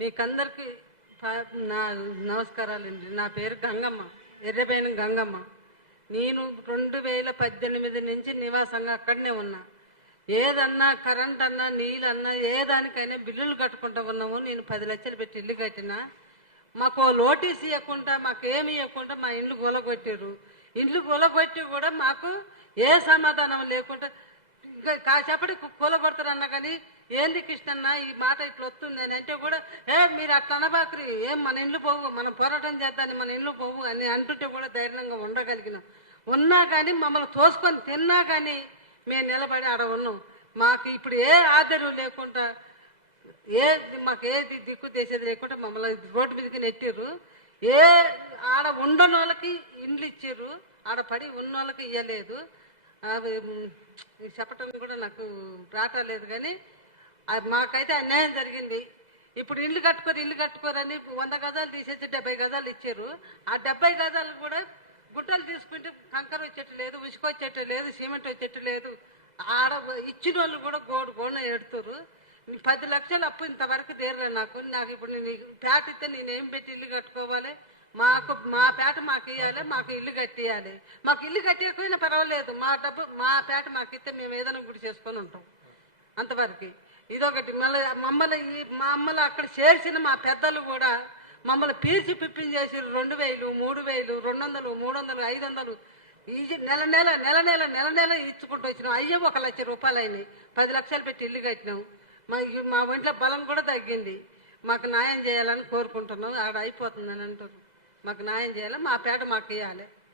మీకందరికీ నా నమస్కారాలండి. నా పేరు గంగమ్మ, ఎర్రబేను గంగమ్మ. నేను 2018 నుంచి నివాసంగా అక్కడనే ఉన్నా. ఏదన్నా కరెంట్ అన్నా నీళ్ళన్నా ఏ దానికైనా బిల్లులు కట్టుకుంటూ ఉన్నాము. నేను 10 లక్షలు పెట్టి ఇల్లు కట్టినా మాకు నోటీస్ ఇవ్వకుండా మాకేమి ఇవ్వకుండా మా ఇండ్లు గొలగొట్టారు. ఇండ్లు గొలగొట్టి కూడా మాకు ఏ సమాధానం లేకుండా ఇంకా కాసేపటి కూలగొడతారన్నా కానీ ఏంది కృష్ణన్న ఈ మాట ఇట్లా వస్తుంది అని అంటే కూడా మీరు అట్లా అనబాకరి, ఏం మన ఇండ్లు పోవు, మనం పోరాటం చేద్దాన్ని మన ఇండ్లు పోవు అని అంటుంటే కూడా ధైర్యంగా ఉండగలిగినాం. ఉన్నా కానీ మమ్మల్ని తోసుకొని తిన్నా కానీ మేము నిలబడి ఆడ ఉన్నాం. మాకు ఇప్పుడు ఏ ఆదరణ లేకుండా మాకు ఏది దిక్కు చేసేది లేకుండా మమ్మల్ని రోడ్డు మీదకి నెట్టారు. ఆడ ఉండని వాళ్ళకి ఇండ్లు ఇచ్చారు, ఆడ పడి ఉన్న వాళ్ళకి ఇవ్వలేదు. అవి చెప్పటం కూడా నాకు రావట్లేదు. కానీ మాకైతే అన్యాయం జరిగింది. ఇప్పుడు ఇల్లు కట్టుకోరని 100 గజాలు తీసేసి 70 గజాలు ఇచ్చారు. ఆ 70 గజాలు కూడా గుట్టలు తీసుకుంటే కంకర వచ్చేట్టు లేదు, ఉసుక వచ్చేట్టు లేదు, సిమెంట్ వచ్చేట్టు లేదు. ఆడ ఇచ్చిన వాళ్ళు కూడా గోడ ఎడుతారు. 10 లక్షలు అప్పు ఇంతవరకు తీరలేదు నాకు ఇప్పుడు నేను పేట ఇస్తే నేనేం పెట్టి ఇల్లు కట్టుకోవాలి? మా పేట మాకు ఇవ్వాలి, మాకు ఇల్లు కట్టియాలి. మాకు ఇల్లు కట్టకపోయినా పర్వాలేదు, మా డబ్బు మా పేట మాకు ఇస్తే మేము ఏదైనా గుడి చేసుకొని ఉంటాం. అంతవరకు ఇదొకటి. మా అమ్మలు అక్కడ చేర్చిన మా పెద్దలు కూడా మమ్మల్ని పీల్చి పిప్పించేసారు. 2000, 3000, 200, 300, 500 నెల నెల ఇచ్చుకుంటూ వచ్చినాం. అయ్యే 1 లక్ష రూపాయలు అయినాయి. 10 లక్షలు పెట్టి ఇల్లు కట్టినాం. మా ఒంట్లో బలం కూడా తగ్గింది. మాకు న్యాయం చేయాలని కోరుకుంటున్నాం. ఆడ అయిపోతుందని అంటారు. మాకు న్యాయం చేయాలి, మా పేట మాకు ఇవ్వాలి.